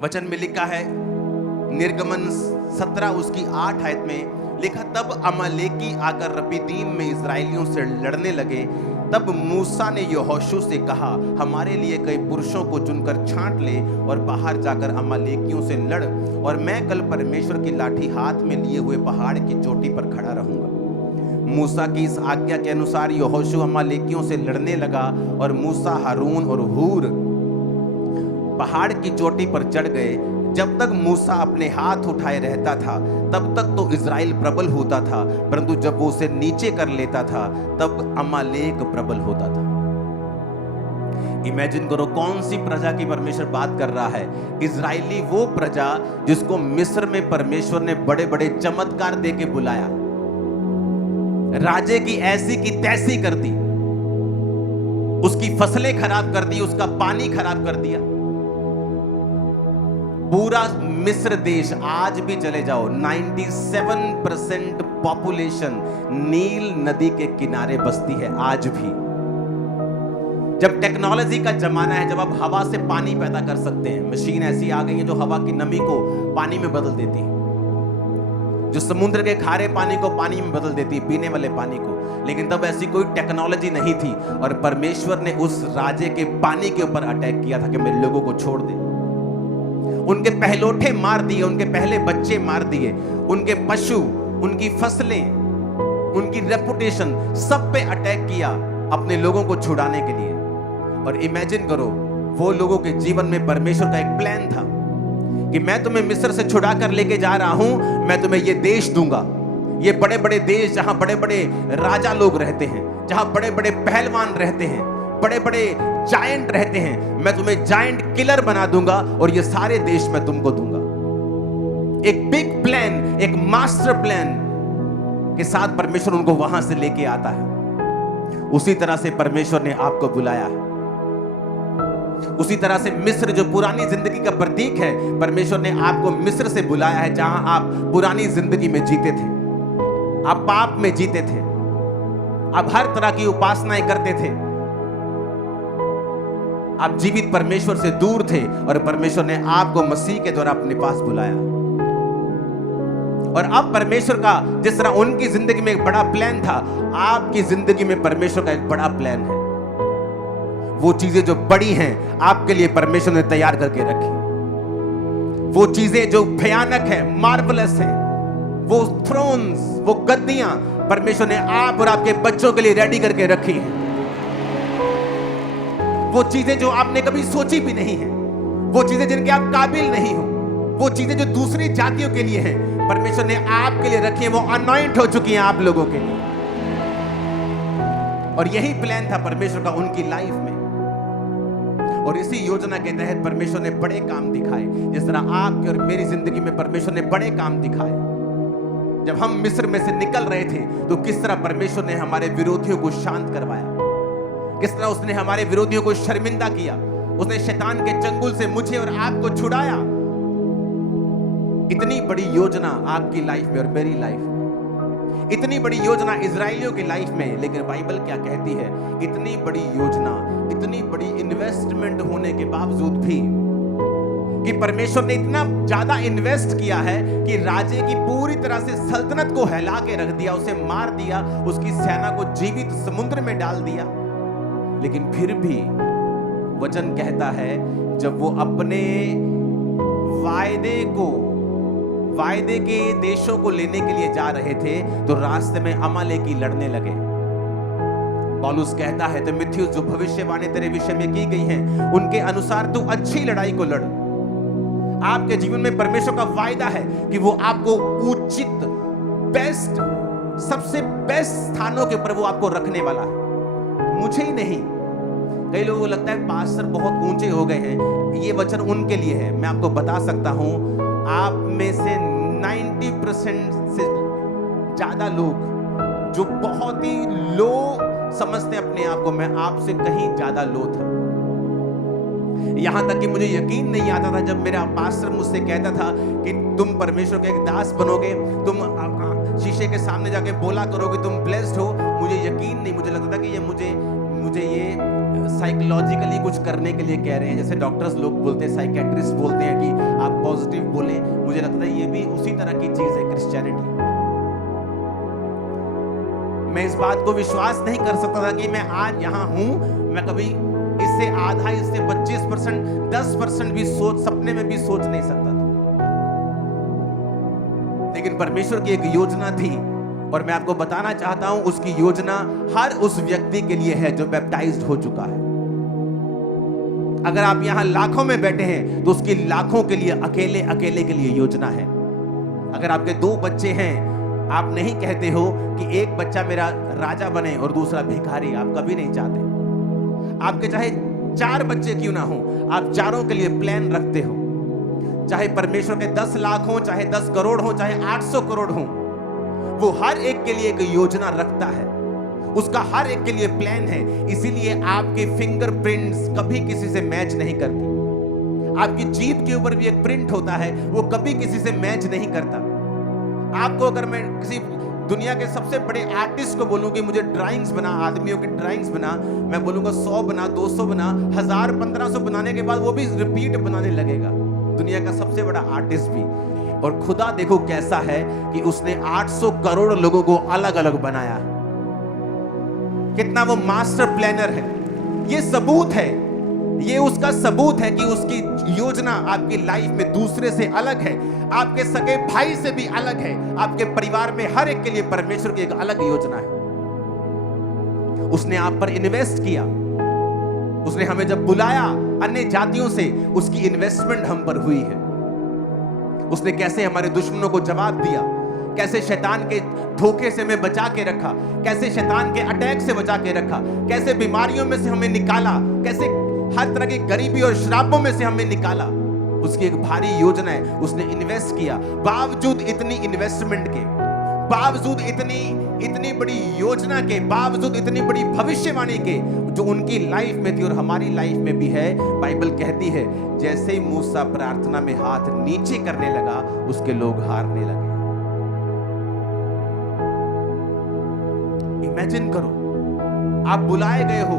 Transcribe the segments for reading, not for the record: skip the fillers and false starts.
वचन में लिखा है, निर्गमन 17 उसकी 8 आयत में लिखा, तब अमालेकी आकर रपीदीम में इजराइलियों से लड़ने लगे। तब मूसा ने यहोशू से कहा, हमारे लिए कई पुरुषों को चुनकर छांट ले और बाहर जाकर अमालेकियों से लड़, और मैं कल परमेश्वर की लाठी हाथ में लिए हुए पहाड़ की चोटी पर खड़ा रहूंगा। मूसा की इस आज्ञा के अनुसार यहोशू अमालेकियों से लड़ने लगा, और मूसा, हारून और हूर पहाड़ की चोटी पर चढ़ गए। जब तक मूसा अपने हाथ उठाए रहता था तब तक तो इजराइल प्रबल होता था, परंतु जब वो उसे नीचे कर लेता था तब अमालेक प्रबल होता था। इमेजिन करो कौन सी प्रजा की परमेश्वर बात कर रहा है। इजरायली, वो प्रजा जिसको मिस्र में परमेश्वर ने बड़े बड़े चमत्कार देके बुलाया, राजे की ऐसी की तैसी कर दी, उसकी फसलें खराब कर दी, उसका पानी खराब कर दिया। पूरा मिस्र देश, आज भी चले जाओ, 97% पॉपुलेशन नील नदी के किनारे बसती है आज भी। जब टेक्नोलॉजी का जमाना है, जब आप हवा से पानी पैदा कर सकते हैं, मशीन ऐसी आ गई है जो हवा की नमी को पानी में बदल देती है, जो समुद्र के खारे पानी को पानी में बदल देती है, पीने वाले पानी को। लेकिन तब ऐसी कोई टेक्नोलॉजी नहीं थी, और परमेश्वर ने उस राजे के पानी के ऊपर अटैक किया था कि मेरे लोगों को छोड़ दे। उनके पहलोठे मार दिए, उनके पहले बच्चे मार दिए, उनके पशु, उनकी फसलें, उनकी रेपुटेशन, सब पे अटैक किया अपने लोगों को छुड़ाने के लिए। और इमेजिन करो, वो लोगों के जीवन में परमेश्वर का एक प्लान था कि मैं तुम्हें मिस्र से छुड़ा कर लेके जा रहा हूं, मैं तुम्हें ये देश दूंगा, ये बड़े बड़े देश जहां बड़े बड़े राजा लोग रहते हैं, जहां बड़े बड़े पहलवान रहते हैं, बड़े बड़े जायंट रहते हैं, मैं तुम्हें जायंट किलर बना दूंगा, और ये सारे देश मैं तुमको दूंगा। एक बिग प्लान, एक मास्टर प्लान के साथ परमेश्वर उनको वहां से लेके आता है। उसी तरह से परमेश्वर ने आपको बुलाया है। उसी तरह से मिस्र जो पुरानी जिंदगी का प्रतीक है, परमेश्वर ने आपको मिस्र से बुलाया है, जहां आप पुरानी जिंदगी में जीते थे, आप पाप में जीते थे, आप हर तरह की उपासनाएं करते थे, आप जीवित परमेश्वर से दूर थे, और परमेश्वर ने आपको मसीह के द्वारा अपने पास बुलाया। और अब परमेश्वर का जिस तरह उनकी जिंदगी में एक बड़ा प्लान था, आपकी जिंदगी में परमेश्वर का एक बड़ा प्लान है। वो चीजें जो बड़ी हैं आपके लिए परमेश्वर ने तैयार करके रखी। वो चीजें जो भयानक है, मार्वलस है, वो थ्रोन्स, वो गद्दियां परमेश्वर ने आप और आपके बच्चों के लिए रेडी करके रखी हैं। वो चीजें जो आपने कभी सोची भी नहीं है, वो चीजें जिनके आप काबिल नहीं हो, वो चीजें जो दूसरी जातियों के लिए हैं, परमेश्वर ने आपके लिए रखी है। वो अनॉइंट हो चुकी हैं आप लोगों के लिए। और यही प्लान था परमेश्वर का उनकी लाइफ में। और इसी योजना के तहत परमेश्वर ने बड़े काम दिखाए, जिस तरह आपकी और मेरी जिंदगी में परमेश्वर ने बड़े काम दिखाए। जब हम मिस्र में से निकल रहे थे तो किस तरह परमेश्वर ने हमारे विरोधियों को शांत करवाया, किस तरह उसने हमारे विरोधियों को शर्मिंदा किया, उसने शैतान के चंगुल से मुझे और आपको छुड़ाया। इतनी बड़ी योजना आपकी लाइफ में और मेरी लाइफ में, इतनी बड़ी योजना इजराइलियों की लाइफ में। लेकिन बाइबल क्या कहती है, इतनी बड़ी योजना, इतनी बड़ी इन्वेस्टमेंट होने के बावजूद भी, कि परमेश्वर ने इतना ज्यादा इन्वेस्ट किया है कि राजे की पूरी तरह से सल्तनत को हिला के रख दिया, उसे मार दिया, उसकी सेना को जीवित समुद्र में डाल दिया। लेकिन फिर भी वचन कहता है, जब वो अपने वायदे के देशों को लेने के लिए जा रहे थे तो रास्ते में अमालेकी लड़ने लगे। पौलुस कहता है, तीमुथियुस, जो भविष्यवाणी तेरे विषय में की गई है उनके अनुसार तू अच्छी लड़ाई को लड़। आपके जीवन में परमेश्वर का वायदा है कि वो आपको उचित, बेस्ट, सबसे बेस्ट स्थानों के ऊपर वो आपको रखने वाला है, मुझे ही नहीं। कई लोगों को लगता है पास्टर बहुत ऊंचे हो गए हैं, ये वचन उनके लिए है। मैं आपको बता सकता हूं, आप में से 90% से ज्यादा लोग जो बहुत ही लो समझते अपने आप को, मैं आपसे कहीं ज्यादा लो था। यहां तक कि मुझे यकीन नहीं आता था जब मेरा पास्टर मुझसे कहता था कि तुम परमेश्वर के एक दास बनोगे, तुम शीशे के सामने जाके बोला करोगे तुम ब्लेस्ड हो। मुझे यकीन नहीं, मुझे लगता था कि ये मुझे ये साइकोलॉजिकली कुछ करने के लिए कह रहे हैं। जैसे डॉक्टर्स लोग बोलते हैं, साइकेट्रिस्ट बोलते हैं कि पॉजिटिव बोले, मुझे लगता है ये भी उसी तरह की चीज है क्रिश्चियनिटी। मैं इस बात को विश्वास नहीं कर सकता था कि मैं आज यहां हूं, मैं कभी इससे आधा, इससे 25%, 10% भी सपने में भी सोच नहीं सकता था। लेकिन परमेश्वर की एक योजना थी और मैं आपको बताना चाहता हूं, उसकी योजना हर उस व्यक्ति के लिए है जो बैप्टाइज्ड हो चुका है। अगर आप यहां लाखों में बैठे हैं तो उसकी लाखों के लिए, अकेले अकेले के लिए योजना है। अगर आपके 2 बच्चे हैं, आप नहीं कहते हो कि एक बच्चा मेरा राजा बने और दूसरा भिखारी, आप कभी नहीं चाहते। आपके चाहे 4 बच्चे क्यों ना हो, आप चारों के लिए प्लान रखते हो। चाहे परमेश्वर के 10 लाख हो, चाहे 10 करोड़ हो, चाहे 800 करोड़ हो, वो हर एक के लिए एक योजना रखता है, उसका हर एक के लिए प्लान है। इसीलिए आपके फिंगरप्रिंट्स कभी किसी से मैच नहीं करती। आपकी जीभ के ऊपर भी एक प्रिंट होता है, वो कभी किसी से मैच नहीं करता। आपको अगर मैं किसी दुनिया के सबसे बड़े आर्टिस्ट को बोलूं कि मुझे ड्राइंग्स बना, आदमियों की ड्राइंग्स बना, मैं बोलूंगा 100 बना, 200 बना, 1000, 1500 बनाने के बाद वो भी रिपीट बनाने लगेगा, दुनिया का सबसे बड़ा आर्टिस्ट भी। और खुदा देखो कैसा है कि उसने 800 करोड़ लोगों को अलग अलग बनाया। कितना वो मास्टर प्लानर है। ये सबूत है, ये उसका सबूत है कि उसकी योजना आपकी लाइफ में दूसरे से अलग है, आपके सगे भाई से भी अलग है, आपके परिवार में हर एक के लिए परमेश्वर की एक अलग योजना है। उसने आप पर इन्वेस्ट किया, उसने हमें जब बुलाया अन्य जातियों से, उसकी इन्वेस्टमेंट हम पर हुई है। उसने कैसे हमारे दुश्मनों को जवाब दिया, कैसे शैतान के धोखे से हमें बचा के रखा, कैसे शैतान के अटैक से बचा के रखा, कैसे बीमारियों में से हमें निकाला, कैसे हर तरह की गरीबी और श्रापों में से हमें निकाला। उसकी एक भारी योजना है, उसने इन्वेस्ट किया। बावजूद इतनी इन्वेस्टमेंट के, बावजूद इतनी बड़ी योजना के, बावजूद इतनी बड़ी भविष्यवाणी के जो उनकी लाइफ में थी और हमारी लाइफ में भी है, बाइबल कहती है जैसे ही मूसा प्रार्थना में हाथ नीचे करने लगा, उसके लोग हारने लगे। इमेजिन करो, आप बुलाए गए हो,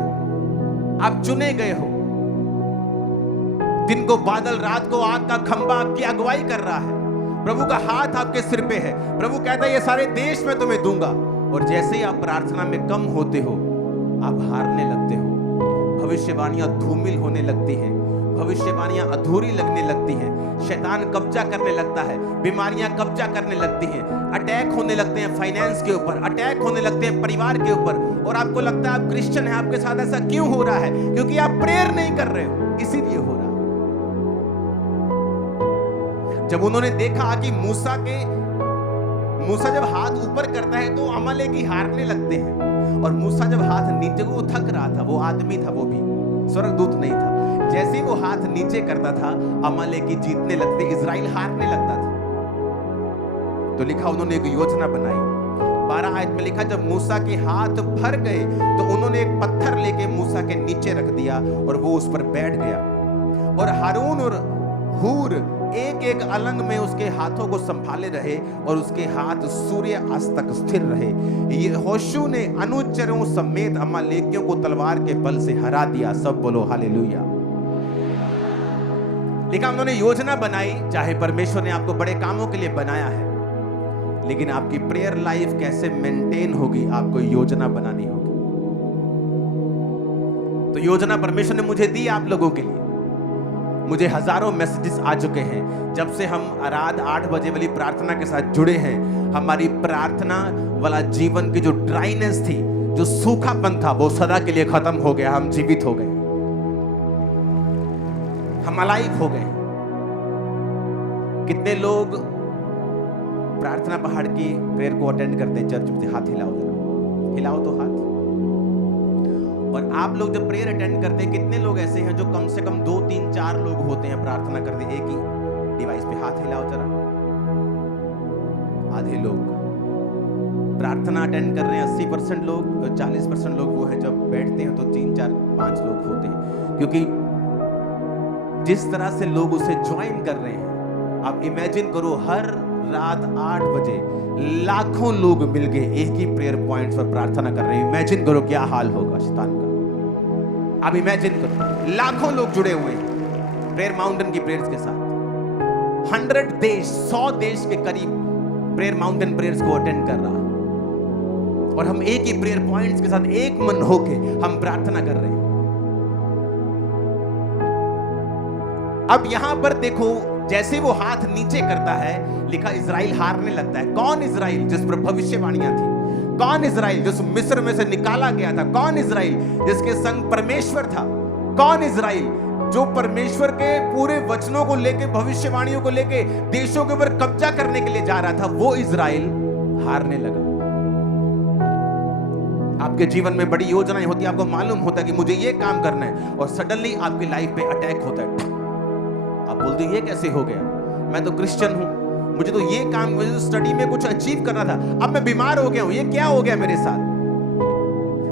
आप चुने गए हो, दिन को बादल, रात को आग का खंबा आपकी अगुवाई कर रहा है, प्रभु का हाथ आपके सिर पे है, प्रभु कहता है ये सारे देश में तुम्हें दूंगा। और जैसे ही आप प्रार्थना में कम होते हो, आप हारने लगते हो, भविष्यवाणियां धूमिल होने लगती हैं, भविष्यवाणियां अधूरी लगने लगती हैं, शैतान कब्जा करने लगता है, बीमारियां कब्जा करने लगती हैं, अटैक होने लगते हैं फाइनेंस के ऊपर, अटैक होने लगते हैं परिवार के ऊपर, और आपको लगता है आप क्रिश्चियन हैं, आपके साथ ऐसा क्यों हो रहा है? क्योंकि आप प्रेयर नहीं कर रहे हो, इसीलिए हो रहा है। जब उन्होंने देखा कि मूसा जब हाथ ऊपर करता है तो अमालेकी हारने लगते हैं, और मूसा जब हाथ नीचे, वो थक रहा था, वो आदमी था, वो भी स्वर्गदूत नहीं था, जैसे ही वो हाथ नीचे करता था अमालेकी जीतने लगते, इजराइल हारने लगता था। तो लिखा उन्होंने एक योजना बनाई। 12 आयत में लिखा जब मूसा के हाथ भर गए तो उन्होंने एक पत्थर लेके मूसा के नीचे रख दिया और वो उस पर बैठ गया, और हारून और हूर एक एक अलंग में उसके हाथों को संभाले रहे और उसके हाथ सूर्य अस्त तक स्थिर रहे। यहोशू ने अनुचरों समेत अमालेकियों को तलवार के बल से हरा दिया। सब बोलो हालेलुया। लेकिन उन्होंने योजना बनाई। चाहे परमेश्वर ने आपको बड़े कामों के लिए बनाया है, लेकिन आपकी प्रेयर लाइफ कैसे मेंटेन होगी, आपको योजना बनानी होगी। तो योजना परमेश्वर ने मुझे दी आप लोगों के लिए। मुझे हजारों मैसेजेस आ चुके हैं जब से हम रात 8 बजे वाली प्रार्थना के साथ जुड़े हैं। हमारी प्रार्थना वाला जीवन की जो ड्राइनेस थी, जो सूखापन था, वो सदा के लिए खत्म हो गया। हम जीवित हो गए, हम अलाइव हो गए। कितने लोग प्रार्थना पहाड़ की प्रेयर को अटेंड करते हैं? चर्च में हाथ हिलाओ, हिलाओ तो हाथ। और आप लोग जब प्रेयर अटेंड करते हैं, कितने लोग ऐसे हैं जो कम से कम 2, 3, 4 लोग होते हैं प्रार्थना करते एक ही डिवाइस पे? हाथ हिलाओ जरा। आधे लोग प्रार्थना अटेंड कर रहे हैं, 80% लोग, 40% लोग वो हैं जब बैठते हैं तो 3, 4, 5 लोग होते हैं। क्योंकि जिस तरह से लोग उसे ज्वाइन कर रहे हैं, आप इमेजिन करो हर रात 8 बजे लाखों लोग मिलके एक ही प्रेयर पॉइंट पर प्रार्थना कर रहे हैं। इमेजिन करो क्या हाल होगा शैतान का। आप इमेजिन करो लाखों लोग जुड़े हुए हैं प्रेयर माउंटेन की प्रेयर्स के साथ। 100 देश, 100 देश के करीब प्रेयर माउंटेन प्रेयर्स को अटेंड कर रहा है, और हम एक ही प्रेयर पॉइंट्स के साथ एक मन होके हम प्रार्थना कर रहे हैं। अब यहां पर देखो, जैसे वो हाथ नीचे करता है, लिखा इजराइल हारने लगता है। कौन इजराइल? जिस पर भविष्यवाणियां थी। कौन इजराइल? जिस मिस्र में से निकाला गया था। कौन इजराइल? जिसके संग परमेश्वर था। कौन इजराइल? जो परमेश्वर के पूरे वचनों को लेके, भविष्यवाणियों को लेके देशों के ऊपर कब्जा करने के लिए जा रहा था, वो इजराइल हारने लगा। आपके जीवन में बड़ी योजनाएं होती है, आपको मालूम होता है कि मुझे ये काम करना है, और सडनली आपकी लाइफ पे अटैक होता है। आप बोलते हैं ये कैसे हो गया? मैं तो क्रिश्चियन हूं, मुझे तो ये काम, मुझे तो स्टडी में कुछ अचीव करना था, अब मैं बीमार हो गया हूं, ये क्या हो गया मेरे साथ?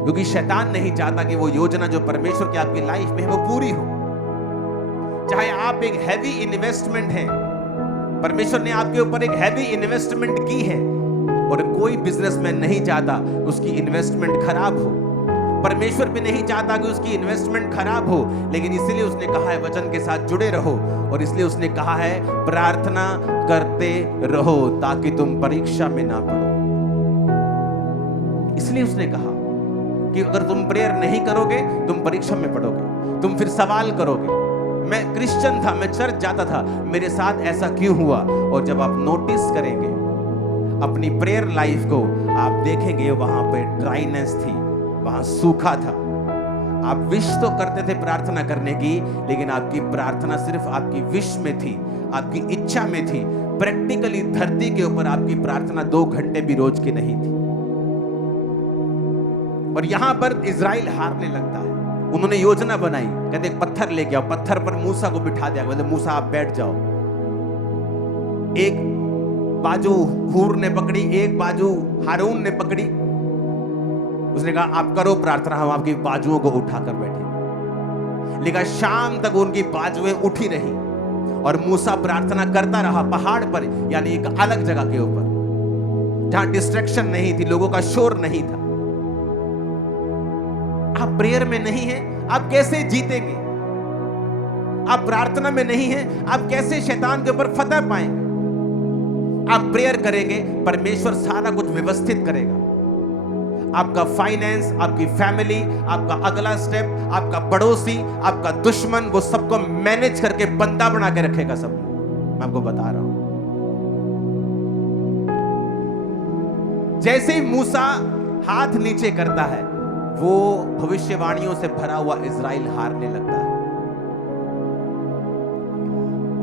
क्योंकि शैतान नहीं चाहता कि वो योजना जो परमेश्वर की आपकी लाइफ में है वो पूरी हो। चाहे आप एक हैवी इन्वेस्टमेंट है, परमेश्वर ने आपके ऊपर एक हैवी इन्वेस्टमेंट की है, और कोई बिजनेसमैन नहीं चाहता उसकी इन्वेस्टमेंट खराब हो। परमेश्वर भी नहीं चाहता कि उसकी इन्वेस्टमेंट खराब हो, लेकिन इसीलिए उसने कहा है वचन के साथ जुड़े रहो, और इसलिए उसने कहा है प्रार्थना करते रहो ताकि तुम परीक्षा में ना पड़ो। इसलिए उसने कहा कि अगर तुम प्रेयर नहीं करोगे तुम परीक्षा में पड़ोगे, तुम फिर सवाल करोगे, मैं क्रिश्चियन था, मैं चर्च जाता था, मेरे साथ ऐसा क्यों हुआ? और जब आप नोटिस करेंगे अपनी प्रेयर लाइफ को, आप देखेंगे वहां पे ड्राइनेस थी, वहां सूखा था। आप विश तो करते थे प्रार्थना करने की, लेकिन आपकी प्रार्थना सिर्फ आपकी विश में थी, आपकी इच्छा में थी। प्रैक्टिकली धरती के ऊपर आपकी प्रार्थना 2 घंटे भी रोज की नहीं थी। और यहां पर इजराइल हारने लगता है। उन्होंने योजना बनाई, कहते एक पत्थर लेके आओ, पत्थर पर मूसा को बिठा दिया, बोले मूसा आप बैठ जाओ। एक बाजू हूर ने पकड़ी, एक बाजू हारून ने पकड़ी। उसने कहा आप करो प्रार्थना, हम आपकी बाजुओं को उठाकर बैठे। लेकिन शाम तक उनकी बाजुएं उठी रही, और मूसा प्रार्थना करता रहा पहाड़ पर, यानी एक अलग जगह के ऊपर जहां डिस्ट्रैक्शन नहीं थी, लोगों का शोर नहीं था। आप प्रेयर में नहीं हैं, आप कैसे जीतेंगे? आप प्रार्थना में नहीं हैं, आप कैसे शैतान के ऊपर फतह पाएंगे? आप प्रेयर करेंगे, परमेश्वर सारा कुछ व्यवस्थित करेगा। आपका फाइनेंस, आपकी फैमिली, आपका अगला स्टेप, आपका पड़ोसी, आपका दुश्मन, वो सबको मैनेज करके बंदा बना के रखेगा सब। मैं आपको बता रहा हूं। जैसे ही मूसा हाथ नीचे करता है, वो भविष्यवाणियों से भरा हुआ इजराइल हारने लगता है।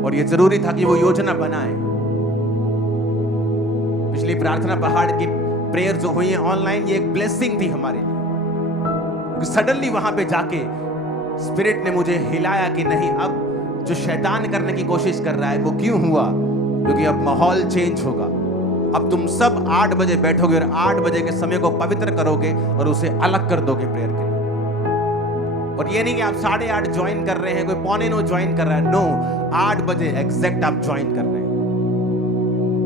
और ये जरूरी था कि वो योजना बनाए। पिछली प्रार्थना पहाड़ की प्रेयर जो हुई है ऑनलाइन, ये एक ब्लेसिंग थी हमारे लिए। सडनली वहां पे जाके स्पिरिट ने मुझे हिलाया कि नहीं, अब जो शैतान करने की कोशिश कर रहा है वो क्यों हुआ? क्योंकि अब माहौल चेंज होगा। अब तुम सब 8 बजे बैठोगे और 8 बजे के समय को पवित्र करोगे और उसे अलग कर दोगे प्रेयर के लिए। और ये नहीं कि आप 8:30 ज्वाइन कर रहे हैं, कोई 8:45 ज्वाइन कर रहा है। नो, 8 बजे एग्जैक्ट आप ज्वाइन कर रहे हैं।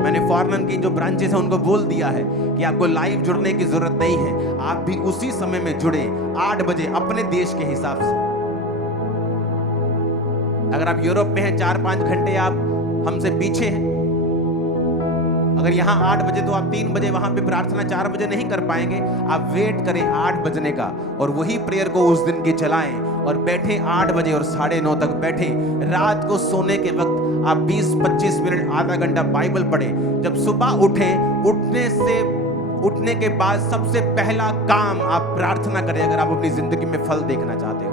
मैंने फॉरेन की जो ब्रांचेस हैं उनको बोल दिया है कि आपको लाइव जुड़ने की जरूरत नहीं है, आप भी उसी समय में जुड़े 8 बजे अपने देश के हिसाब से। अगर आप यूरोप में हैं 4-5 घंटे आप हमसे पीछे हैं। अगर यहाँ 8 बजे तो आप 3 बजे वहां पे प्रार्थना 4 बजे नहीं कर पाएंगे। आप वेट करें 8 बजने का और वही प्रेयर को उस दिन की चलाएं और बैठे 8 बजे और 9:30 तक बैठे। रात को सोने के वक्त आप 20-25 मिनट आधा घंटा बाइबल पढ़ें। जब सुबह उठें, उठने के बाद सबसे पहला काम आप प्रार्थना करें। अगर आप अपनी जिंदगी में फल देखना चाहते हो,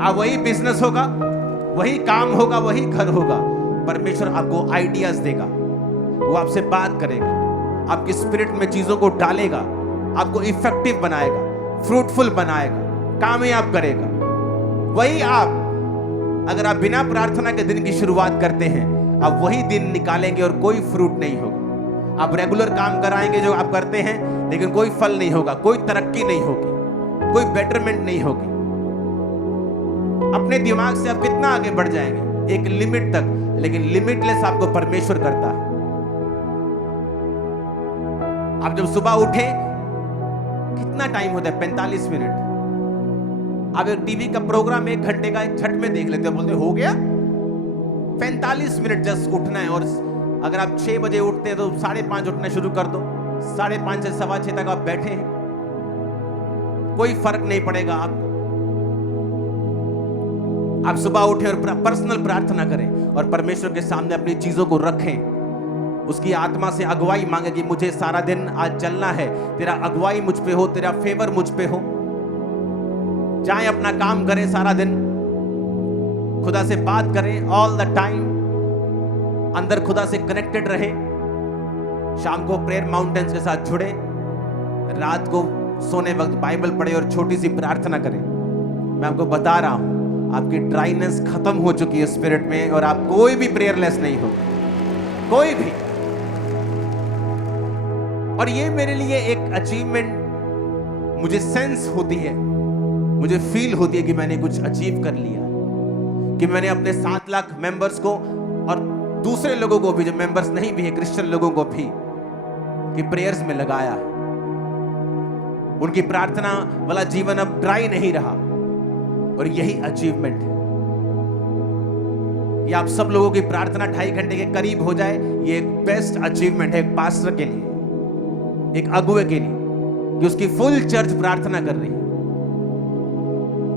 आप वही बिजनेस होगा, वही काम होगा, वही घर होगा। परमेश्वर आपको आइडियाज देगा, वो आपसे बात करेगा, आपकी स्पिरिट में चीजों को डालेगा, आपको इफेक्टिव बनाएगा, फ्रूटफुल बनाएगा, कामयाब करेगा। वही आप, अगर आप बिना प्रार्थना के दिन की शुरुआत करते हैं, आप वही दिन निकालेंगे और कोई फ्रूट नहीं होगा। आप रेगुलर काम कराएंगे जो आप करते हैं, लेकिन कोई फल नहीं होगा, कोई तरक्की नहीं होगी, कोई बेटरमेंट नहीं होगी। अपने दिमाग से आप कितना आगे बढ़ जाएंगे एक लिमिट तक, लेकिन लिमिटलेस आपको परमेश्वर करता है। आप जब सुबह उठे, कितना टाइम होता है? 45 मिनट। आप एक टीवी का प्रोग्राम 1 घंटे का झट में देख लेते हो, बोलते हो गया, 45 मिनट जस्ट उठना है। और अगर आप 6 बजे उठते हैं तो 5:30 उठना शुरू कर दो। 5:30 से 6:15 तक आप बैठे हैं, कोई फर्क नहीं पड़ेगा आपको। आप सुबह उठे और पर्सनल प्रार्थना करें और परमेश्वर के सामने अपनी चीजों को रखें। उसकी आत्मा से अगुवाई मांगे कि मुझे सारा दिन आज चलना है, तेरा अगुवाई मुझ पे हो, तेरा फेवर मुझ पे हो। चाहे अपना काम करें सारा दिन, खुदा से बात करें ऑल द टाइम, अंदर खुदा से कनेक्टेड रहे। शाम को प्रेयर माउंटेन्स के साथ जुड़े, रात को सोने वक्त बाइबल पढ़े और छोटी सी प्रार्थना करें। मैं आपको बता रहा हूं, आपकी ड्राइनेस खत्म हो चुकी है स्पिरिट में, और आप कोई भी प्रेयरलेस नहीं हो, कोई भी। और ये मेरे लिए एक अचीवमेंट मुझे सेंस होती है, मुझे फील होती है कि मैंने कुछ अचीव कर लिया, कि मैंने अपने 7 लाख मेंबर्स को और दूसरे लोगों को भी, जो मेंबर्स नहीं भी है, क्रिश्चियन लोगों को भी, कि प्रेयर्स में लगाया। उनकी प्रार्थना वाला जीवन अब ड्राई नहीं रहा, और यही अचीवमेंट है कि आप सब लोगों की प्रार्थना 2.5 घंटे के करीब हो जाए। ये एक बेस्ट अचीवमेंट है एक पास्टर के लिए, एक अगुवे के लिए, कि उसकी फुल चर्च प्रार्थना कर रही है।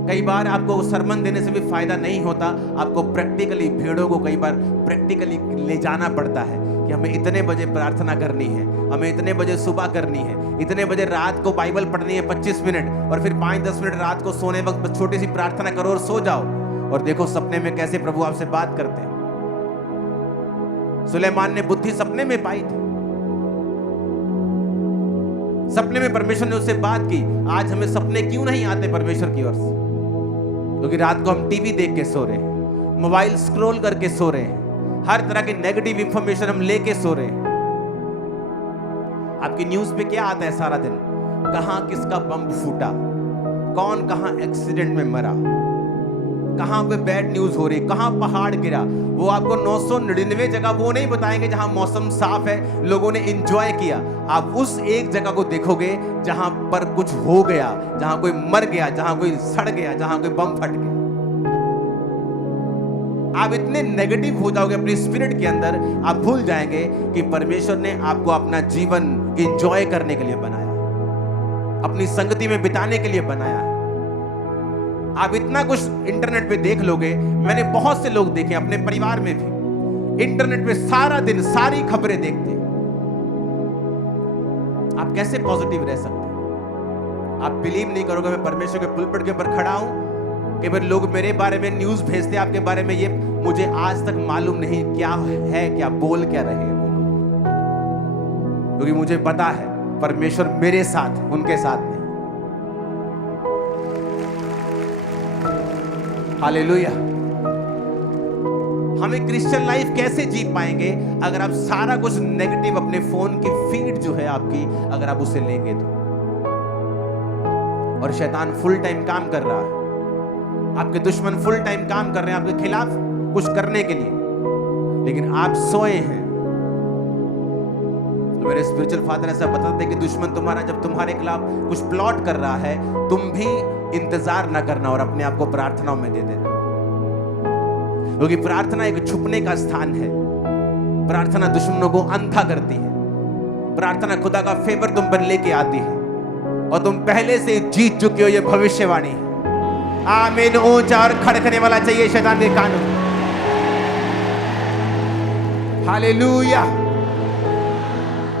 कई बार आपको सरमन देने से भी फायदा नहीं होता, आपको प्रैक्टिकली भेड़ों को कई बार प्रैक्टिकली ले जाना पड़ता है कि हमें इतने बजे प्रार्थना करनी है, हमें इतने बजे सुबह करनी है, इतने बजे रात को बाइबल पढ़नी है 25 मिनट, और फिर 5-10 मिनट रात को सोने वक्त छोटी सी प्रार्थना करो और सो जाओ। और देखो सपने में कैसे प्रभु आपसे बात करते हैं। सुलेमान ने बुद्धि सपने में पाई थी, सपने में परमेश्वर ने उससे बात की। आज हमें सपने क्यों नहीं आते परमेश्वर की ओर से? क्योंकि रात को हम टीवी देख के सो रहे हैं, मोबाइल स्क्रॉल करके सो रहे हैं, हर तरह की नेगेटिव इंफॉर्मेशन हम लेके सो रहे हैं। आपकी न्यूज पे क्या आता है सारा दिन? कहां किसका बम फूटा, कौन कहां एक्सीडेंट में मरा, कहां पे बैड न्यूज हो रही, कहां पहाड़ गिरा। वो आपको 999 जगह वो नहीं बताएंगे जहां मौसम साफ है, लोगों ने एंजॉय किया। आप उस एक जगह को देखोगे जहां पर कुछ हो गया, जहां कोई मर गया, जहां कोई सड़ गया, जहां कोई बम फट गया। आप इतने नेगेटिव हो जाओगे अपनी स्पिरिट के अंदर, आप भूल जाएंगे कि परमेश्वर ने आपको अपना जीवन एंजॉय करने के लिए बनाया, अपनी संगति में बिताने के लिए बनाया है। आप इतना कुछ इंटरनेट पे देख लोगे, मैंने बहुत से लोग देखे अपने परिवार में भी, इंटरनेट पे सारा दिन सारी खबरें देखते हैं। आप कैसे पॉजिटिव रह सकते हैं? आप बिलीव नहीं करोगे, मैं परमेश्वर के पुलपिट के ऊपर खड़ा हूं कि फिर लोग मेरे बारे में न्यूज भेजते आपके बारे में, ये मुझे आज तक मालूम नहीं क्या है, क्या बोल क्या रहे हैं वो लोग, क्योंकि मुझे पता है परमेश्वर मेरे साथ, उनके साथ नहीं। हालेलुया। हमें क्रिश्चियन लाइफ कैसे जी पाएंगे अगर आप सारा कुछ नेगेटिव अपने फोन की फीड जो है आपकी, अगर आप उसे लेंगे तो। और शैतान फुल टाइम काम कर रहा है, आपके दुश्मन फुल टाइम काम कर रहे हैं आपके खिलाफ कुछ करने के लिए, लेकिन आप सोए हैं। तो मेरे स्पिरिचुअल फादर ऐसा बताते हैं कि दुश्मन तुम्हारा जब तुम्हारे खिलाफ कुछ प्लॉट कर रहा है, तुम भी इंतजार ना करना और अपने आप को प्रार्थनाओं में दे देना, क्योंकि प्रार्थना एक छुपने का स्थान है। प्रार्थना दुश्मनों को अंधा करती है, प्रार्थना खुदा का फेवर तुम पर लेके आती है, और तुम पहले से जीत चुके हो, ये भविष्यवाणी है। आमीन। ऊंचा और खड़कने वाला चाहिए शैतान के कानों। हालेलुया।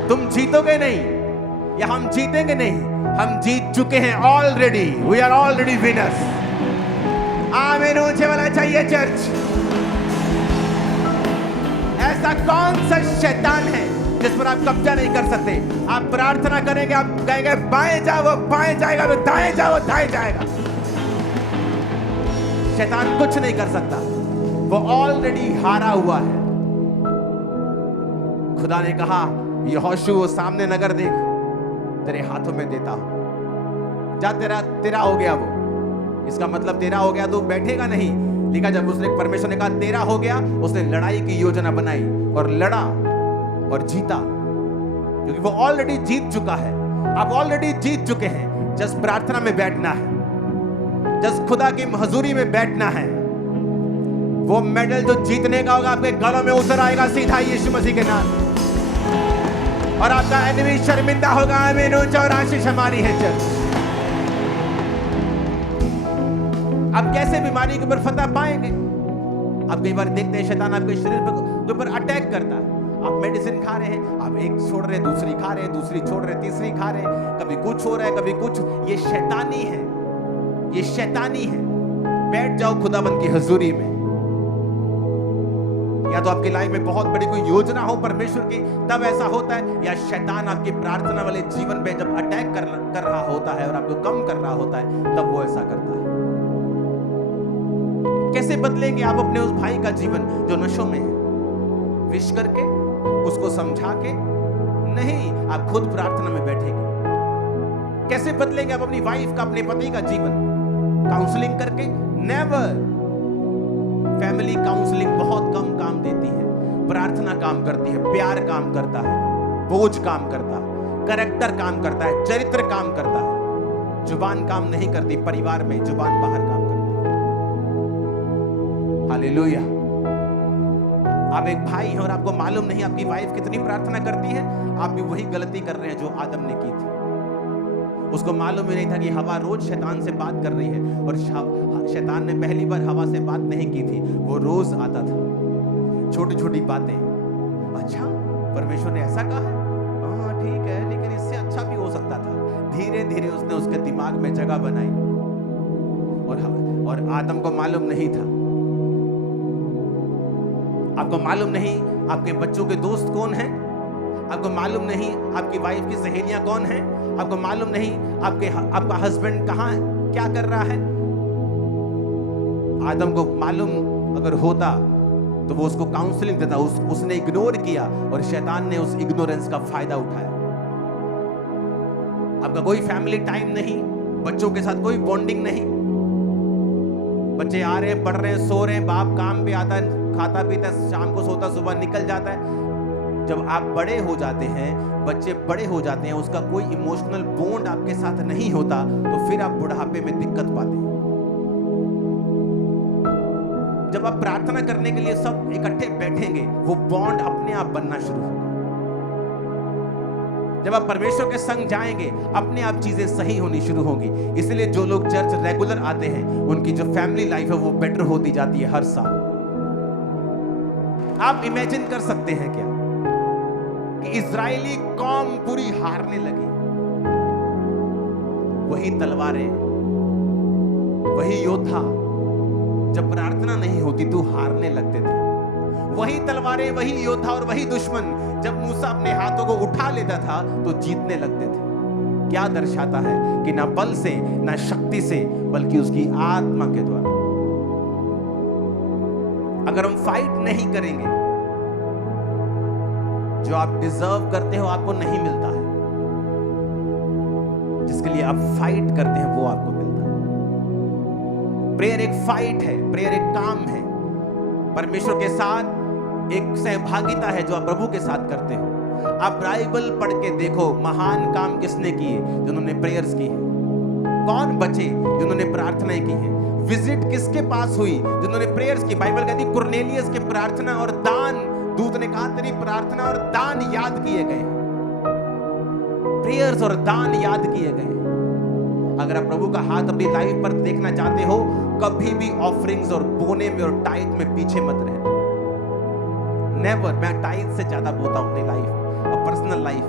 तुम जीतोगे नहीं, या हम जीतेंगे नहीं, हम जीत चुके हैं already. We are already winners. आमीन। ऊंचे वाला चाहिए चर्च। ऐसा कौन सा शैतान है जिस पर आप कब्जा नहीं कर सकते? आप प्रार्थना करेंगे, आप कहेंगे बाएं जाओ वो बाएं जाएगा, वो दाएं जाओ वो दाएं जाएगा। शैतान कुछ नहीं कर सकता, वो ऑलरेडी हारा हुआ है। खुदा ने कहा यहोशू सामने नगर देख, तेरे हाथों में देता हूं, जा तेरा हो गया वो। इसका मतलब तेरा हो गया तो बैठेगा नहीं। लिखा जब उसने परमेश्वर ने कहा तेरा हो गया, उसने लड़ाई की योजना बनाई और लड़ा और जीता, क्योंकि वो ऑलरेडी जीत चुका है। आप ऑलरेडी जीत चुके हैं। जस्ट प्रार्थना में बैठना है, जस्ट खुदा की हजूरी में बैठना है, वो मेडल जो जीतने का होगा आपके गलों में उतर आएगा सीधा यीशु मसीह के नाम, और आपका एनिमी शर्मिंदा होगा। आमीन। ऊंचा और आशीष हमारी है। चल आप कैसे बीमारी के ऊपर फतह पाएंगे? आप कई बार देखते हैं शैतान आपके शरीर के ऊपर अटैक करता है। आप मेडिसिन खा रहे हैं, आप एक छोड़ रहे हैं, दूसरी खा रहे हैं, दूसरी छोड़ रहे हैं, तीसरी खा रहे हैं, कभी कुछ हो रहा है, कभी कुछ। ये शैतानी है, ये शैतानी है। बैठ जाओ खुदाबंद की हजूरी में। या तो आपकी लाइफ में बहुत बड़ी कोई योजना हो परमेश्वर की, तब ऐसा होता है, या शैतान आपकी प्रार्थना वाले जीवन में जब अटैक कर रहा होता है और आपको कम कर रहा होता है, तब वो ऐसा करता है। कैसे बदलेंगे आप अपने उस भाई का जीवन जो नशों में है? विश करके, उसको समझा के नहीं, आप खुद प्रार्थना में बैठेंगे। कैसे बदलेंगे आप अपनी वाइफ का, अपने पति का जीवन? काउंसलिंग करके? नेवर। फैमिली काउंसलिंग बहुत कम काम देती है, प्रार्थना काम करती है, प्यार काम करता है, बोझ काम करता है, कैरेक्टर काम करता है, चरित्र काम करता है। जुबान काम नहीं करती, परिवार में जुबान बाहर काम करती है। हालेलुया। आप एक भाई हैं और आपको मालूम नहीं आपकी वाइफ कितनी प्रार्थना करती है, आप भी वही गलती कर रहे हैं जो आदम ने की थी। उसको मालूम ही नहीं था कि हवा रोज शैतान से बात कर रही है, और शैतान ने पहली बार हवा से बात नहीं की थी, वो रोज आता था, छोटी छोटी बातें। अच्छा, परमेश्वर ने ऐसा कहा है, हाँ ठीक है, लेकिन इससे अच्छा भी हो सकता था। धीरे धीरे उसने उसके दिमाग में जगह बनाई, और आदम को मालूम नहीं था। आपको मालूम नहीं आपके बच्चों के दोस्त कौन हैं, आपको मालूम नहीं आपकी वाइफ की सहेलियां कौन हैं, आपको मालूम नहीं आपका हस्बैंड कहां क्या कर रहा है। आदम को मालूम अगर होता तो वो उसको काउंसलिंग देता, उसने इग्नोर किया और शैतान ने उस इग्नोरेंस का फायदा उठाया। आपका कोई फैमिली टाइम नहीं, बच्चों के साथ कोई बॉन्डिंग नहीं। बच्चे आ रहे हैं, पढ़ रहे हैं, सो रहे हैं, बाप काम पे आता है, खाता पीता, शाम को सोता, सुबह निकल जाता है। जब आप बड़े हो जाते हैं, बच्चे बड़े हो जाते हैं, उसका कोई इमोशनल बॉन्ड आपके साथ नहीं होता, तो फिर आप बुढ़ापे में दिक्कत पाते हैं। जब आप प्रार्थना करने के लिए सब इकट्ठे बैठेंगे, वो बॉन्ड अपने आप बनना शुरू होगा। जब आप परमेश्वर के संग जाएंगे, अपने आप चीजें सही होनी शुरू होंगी। इसलिए जो लोग चर्च रेगुलर आते हैं, उनकी जो फैमिली लाइफ है वो बेटर होती जाती है हर साल। आप इमेजिन कर सकते हैं क्या कि इजरायली कौम पूरी हारने लगी, वही तलवारें, वही योद्धा, जब प्रार्थना नहीं होती तो हारने लगते थे। वही तलवारें, वही योद्धा और वही दुश्मन, जब मूसा अपने हाथों को उठा लेता था तो जीतने लगते थे। क्या दर्शाता है कि ना बल से, ना शक्ति से, बल्कि उसकी आत्मा के द्वारा। अगर हम फाइट नहीं करेंगे, जो आप डिजर्व करते हो आपको नहीं मिलता है, जिसके लिए आप फाइट करते हैं वो आपको मिलता है। प्रेयर एक फाइट है, प्रेयर एक काम है, परमेश्वर के साथ एक सहभागिता है जो आप प्रभु के साथ करते हो। आप बाइबल पढ़ के देखो, महान काम किसने किए? जिन्होंने प्रेयर्स की है। कौन बचे? जिन्होंने प्रार्थनाएं की है। विजिट किसके पास हुई? जिन्होंने प्रेयर्स की। बाइबल कहती है कुरनेलियस की प्रार्थना और दान, दूत ने कहा तेरी प्रार्थना और दान याद किए गए। प्रेयर्स और दान याद किए गए। अगर आप प्रभु का हाथ अपनी लाइफ पर देखना चाहते हो, कभी भी ऑफरिंग्स और बोने में और टाइथ में पीछे मत रहे। नेवर। मैं टाइथ से ज्यादा बोता हूं अपनी लाइफ और पर्सनल लाइफ,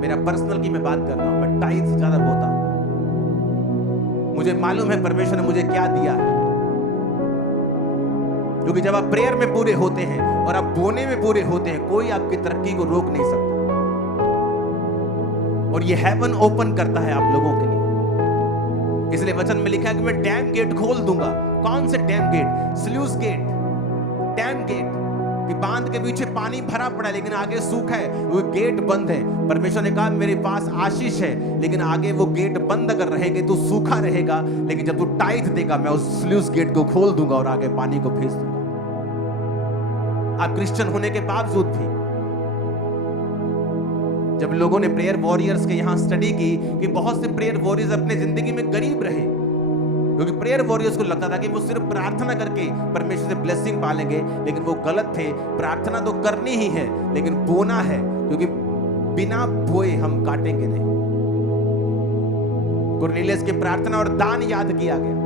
मेरा पर्सनल की मैं बात कर रहा हूं, मैं टाइथ से ज्यादा बोता हूं। मुझे मालूम है परमेश्वर ने मुझे क्या दिया है, क्योंकि जब आप प्रेयर में पूरे होते हैं और आप बोने में पूरे होते हैं, कोई आपकी तरक्की को रोक नहीं सकता। और ये हेवन ओपन करता है आप लोगों के लिए। इसलिए वचन में लिखा है कि मैं डैम गेट खोल दूंगा। कौन से dam gate? Sluice gate, dam gate. कि बांध के पीछे पानी भरा पड़ा है लेकिन आगे सूखा है, वो गेट बंद है। परमेश्वर ने कहा मेरे पास आशीष है, लेकिन आगे वो गेट बंद अगर रहेंगे तो सूखा रहेगा, लेकिन जब तू टाइथ देगा मैं उस स्लूस गेट को खोल दूंगा और आगे पानी को भेज दूंगा। आप क्रिश्चियन होने के बावजूद भी, जब लोगों ने प्रेयर वॉरियर्स के यहां स्टडी की कि बहुत से प्रेयर वॉरियर्स अपने जिंदगी में गरीब रहे, क्योंकि प्रेयर वॉरियर्स को लगता था कि वो सिर्फ प्रार्थना करके परमेश्वर से ब्लेसिंग पालेंगे, लेकिन वो गलत थे। प्रार्थना तो करनी ही है, लेकिन बोना है, क्योंकि बिना बोए हम काटेंगे नहीं। कुरनेलियस की प्रार्थना और दान याद किया गया,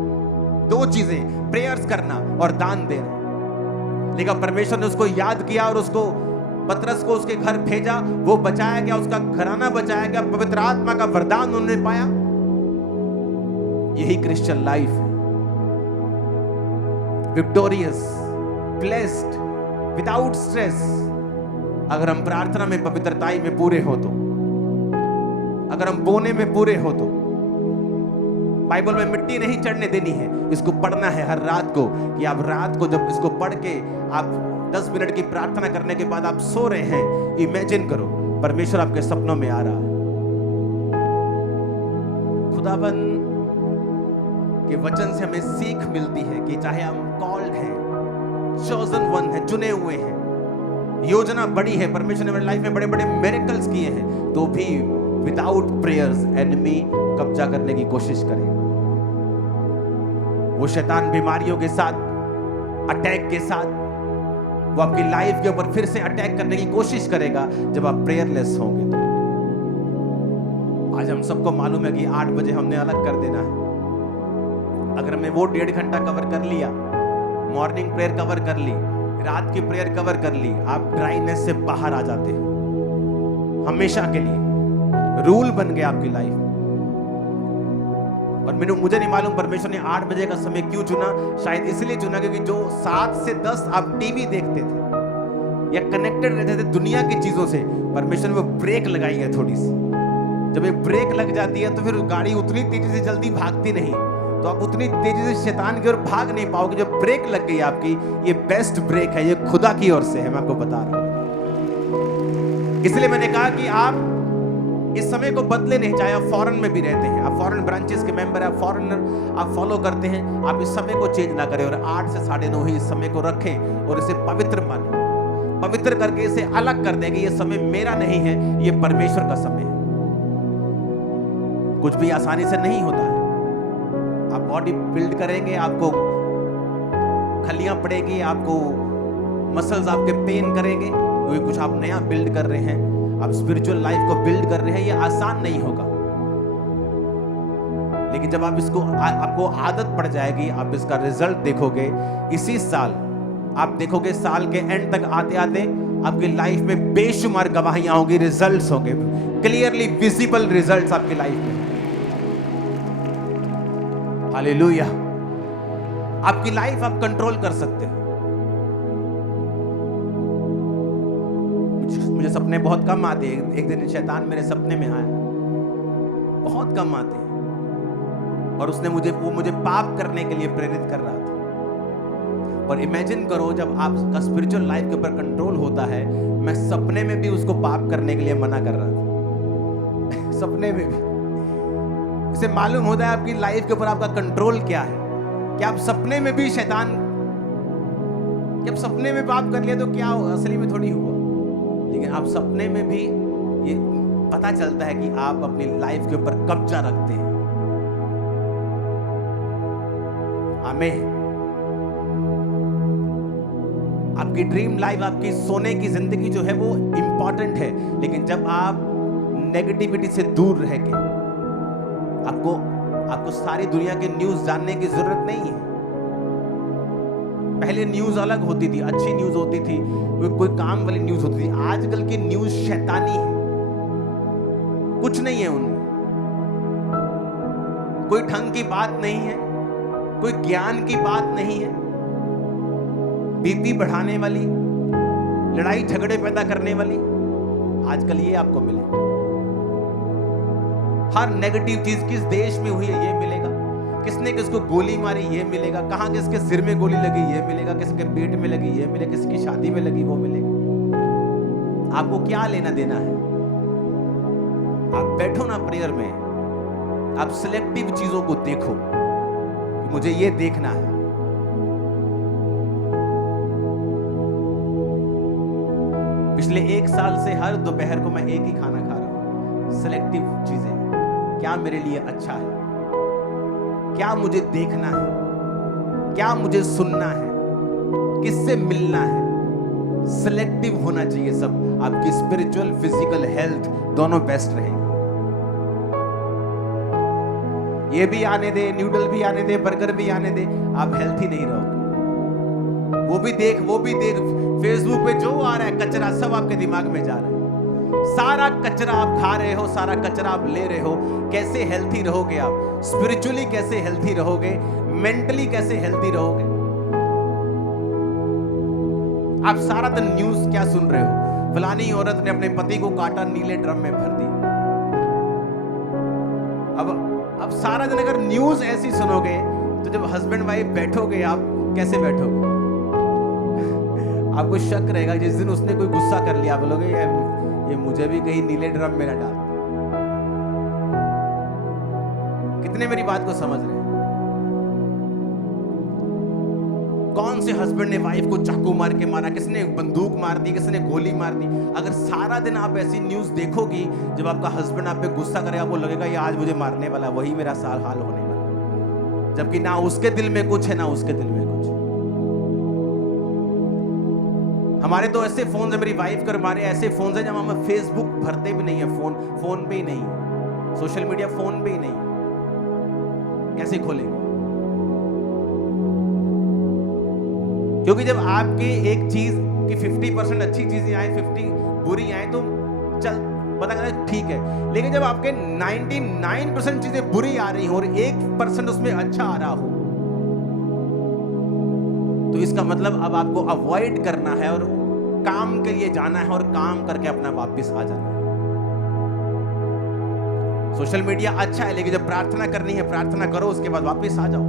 दो चीजें, प्रेयर्स करना और दान देना। लेकिन परमेश्वर ने उसको याद किया और उसको, पतरस को उसके घर भेजा, वो बचाया गया, उसका घराना बचाया गया, पवित्र आत्मा का वरदान उन्होंने पाया। यही क्रिश्चियन लाइफ है, विक्टोरियस, ब्लेस्ड, विदाउट स्ट्रेस। अगर हम प्रार्थना में, पवित्रताई में पूरे हो तो, अगर हम बोने में पूरे हो तो। बाइबल में मिट्टी नहीं चढ़ने देनी है, इसको पढ़ना है हर रात को, कि आप रात को जब इसको पढ़ के आप 10 मिनट की प्रार्थना करने के बाद आप सो रहे हैं, इमेजिन करो परमेश्वर आपके सपनों में आ रहा है। खुदाबंद के वचन से हमें सीख मिलती है कि चाहे हम कॉल्ड हैं, चोजन वन है, चुने हुए हैं, योजना बड़ी है, परमेश्वर ने हमारी लाइफ में बड़े बड़े मिरेकल्स किए हैं, तो भी विदाउट प्रेयर्स एनिमी कब्जा करने की कोशिश करेगा। वो शैतान बीमारियों के साथ, अटैक के साथ, वो आपकी लाइफ के ऊपर फिर से अटैक करने की कोशिश करेगा जब आप प्रेयरलेस होंगे। तो आज हम सबको मालूम है कि 8 बजे हमने अलग कर देना है। अगर हमने वो 1.5 घंटा कवर कर लिया, मॉर्निंग प्रेयर कवर कर ली, रात की प्रेयर कवर कर ली, आप ड्राइनेस से बाहर आ जाते हैं हमेशा के लिए। रूल बन गया आपकी लाइफ। और मुझे नहीं मालूम परमेश्वर ने 8 बजे का समय क्यों चुना। शायद इसलिए चुना क्योंकि जो 7 से 10 आप टीवी देखते थे या कनेक्टेड रहते थे दुनिया की चीजों से, परमेश्वर ने वो ब्रेक लगाई है थोड़ी सी। जब एक ब्रेक लग जाती है तो फिर गाड़ी उतनी तेजी से जल्दी भागती नहीं, तो आप उतनी तेजी से शैतान की ओर भाग नहीं पाओगे। जब ब्रेक लग गई आपकी, ये बेस्ट ब्रेक है, ये खुदा की ओर से है, मैं आपको बता रहा हूं। इसलिए मैंने कहा कि आप इस समय को बदले नहीं, चाहे आप फॉरेन में भी रहते हैं, आप फॉरेन ब्रांचेस के मेंबर हैं, आप फॉरेनर आप फॉलो करते हैं, आप इस समय को चेंज ना करें और 8 से 9:30 ही इस समय को रखें और इसे पवित्र मानें। पवित्र करके इसे अलग कर दें कि ये समय मेरा नहीं है, ये परमेश्वर का समय है। कुछ भी आसानी से नहीं होता है। आप बॉडी बिल्ड करेंगे, आपको खलियां पड़ेगी, आपको मसल्स आपके पेन करेंगे, क्योंकि कुछ आप नया बिल्ड कर रहे हैं, आप स्पिरिचुअल लाइफ को बिल्ड कर रहे हैं। ये आसान नहीं होगा, लेकिन जब आप इसको आपको आदत पड़ जाएगी, आप इसका रिजल्ट देखोगे। इसी साल आप देखोगे, साल के एंड तक आते आते आपकी लाइफ में बेशुमार गवाहियां होंगी, रिजल्ट्स होंगे, क्लियरली विजिबल रिजल्ट्स आपकी लाइफ में। हालेलुया। आपकी लाइफ आप कंट्रोल कर सकते हो। मुझे सपने बहुत कम आते हैं। एक दिन शैतान मेरे सपने में आया, बहुत कम आते हैं, और उसने मुझे पाप करने के लिए प्रेरित कर रहा था। और इमेजिन करो, जब आपका स्पिरिचुअल लाइफ के ऊपर कंट्रोल होता है, मैं सपने में भी उसको पाप करने के लिए मना कर रहा था सपने में भी। इसे मालूम होता है आपकी लाइफ के ऊपर आपका कंट्रोल क्या है, कि आप सपने में भी शैतान, जब सपने में पाप कर लिया तो क्या हुआ, असली में थोड़ी हुआ, लेकिन आप सपने में भी ये पता चलता है कि आप अपनी लाइफ के ऊपर कब्जा रखते हैं। आमीन। आपकी ड्रीम लाइफ, आपकी सोने की जिंदगी जो है वो इंपॉर्टेंट है, लेकिन जब आप नेगेटिविटी से दूर रह के, आपको सारी दुनिया के न्यूज जानने की जरूरत नहीं है। पहले न्यूज अलग होती थी, अच्छी न्यूज होती थी, कोई काम वाली न्यूज होती थी। आजकल की न्यूज शैतानी है, कुछ नहीं है उनमें, कोई ढंग की बात नहीं है, कोई ज्ञान की बात नहीं है, बीपी बढ़ाने वाली, लड़ाई झगड़े पैदा करने वाली, आजकल ये आपको मिले। हर नेगेटिव चीज किस देश में हुई है ये मिलेगा, किसने किसको गोली मारी ये मिलेगा, कहां किसके सिर में गोली लगी ये मिलेगा, किसके पेट में लगी ये मिलेगा, किसकी शादी में लगी वो मिलेगा। आपको क्या लेना देना है? आप बैठो ना प्रेयर में, आप सिलेक्टिव चीजों को देखो, मुझे ये देखना है। पिछले 1 साल से हर दोपहर को मैं एक ही खाना खा रहा हूं, सिलेक्टिव चीजें, क्या मेरे लिए अच्छा है। क्या मुझे देखना है, क्या मुझे सुनना है, किससे मिलना है। सिलेक्टिव होना चाहिए सब। आपकी स्पिरिचुअल फिजिकल हेल्थ दोनों बेस्ट रहेगी। ये भी आने दे, न्यूडल भी आने दे, बर्गर भी आने दे, आप हेल्थी नहीं रहोगे। वो भी देख, फेसबुक पे जो आ रहा है कचरा सब आपके दिमाग में जा रहा है। सारा कचरा आप खा रहे हो, सारा कचरा आप ले रहे हो। कैसे हेल्थी रहोगे आप? स्पिरिचुअली कैसे हेल्थी रहोगे? मेंटली कैसे हेल्थी रहोगे? आप सारा दिन न्यूज क्या सुन रहे हो? फलानी औरत ने अपने पति को काटा, नीले ड्रम में भर दिया। अब सारा दिन अगर न्यूज ऐसी सुनोगे तो जब हस्बैंड वाइफ बैठोगे आप कैसे बैठोगे? आपको शक रहेगा। जिस दिन उसने कोई गुस्सा कर लिया, बोलोगे ये मुझे भी कहीं नीले ड्रम में न डाल। कितने मेरी बात को समझ रहे हैं? कौन से हस्बैंड ने वाइफ को चाकू मार के मारा, किसने बंदूक मार दी, किसने गोली मार दी। अगर सारा दिन आप ऐसी न्यूज देखोगी, जब आपका हस्बैंड आप पे गुस्सा करेगा, आपको लगेगा ये आज मुझे मारने वाला, वही मेरा हाल होने वाला। जबकि ना उसके दिल में कुछ है, ना उसके दिल में कुछ। हमारे तो ऐसे फोन है, मेरी वाइफ कर हमारे ऐसे फोन है जब हम फेसबुक भरते भी नहीं है, फोन पे ही नहीं, सोशल मीडिया फोन पे ही नहीं, कैसे खोलेंगे? क्योंकि जब आपकी एक चीज की 50% अच्छी चीजें आए, 50 बुरी आए, तो चल पता चला ठीक है। लेकिन जब आपके 99% चीजें बुरी आ रही हो और 1% उसमें अच्छा आ रहा हो, तो इसका मतलब अब आपको अवॉइड करना है और काम के लिए जाना है और काम करके अपना वापस आ जाना है। सोशल मीडिया अच्छा है, लेकिन जब प्रार्थना करनी है, प्रार्थना करो, उसके बाद वापस आ जाओ।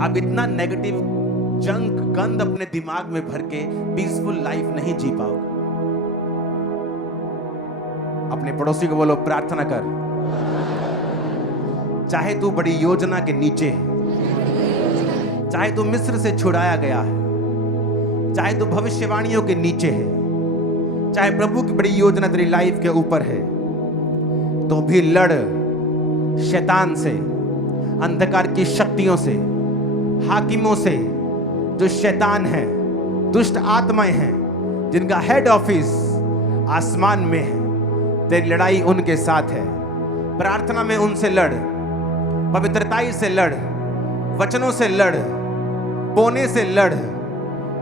आप इतना नेगेटिव जंक गंद अपने दिमाग में भर के पीसफुल लाइफ नहीं जी पाओगे। अपने पड़ोसी को बोलो, प्रार्थना कर। चाहे तू बड़ी योजना के नीचे है, चाहे तू मिस्र से छुड़ाया गया है, चाहे तू भविष्यवाणियों के नीचे है, चाहे प्रभु की बड़ी योजना तेरी लाइफ के ऊपर है, तो भी लड़ शैतान से, अंधकार की शक्तियों से, हाकिमों से, जो शैतान है, दुष्ट आत्माएं हैं, जिनका हेड ऑफिस आसमान में है। तेरी लड़ाई उनके साथ है। प्रार्थना में उनसे लड़, पवित्रताई से लड़, वचनों से लड़, बोने से लड़,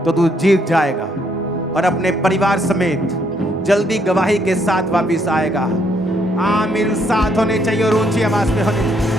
तो तू जीत जाएगा और अपने परिवार समेत जल्दी गवाही के साथ वापिस आएगा। आमीन। साथ होने चाहिए और ऊंची आवाज में होने चाहिए।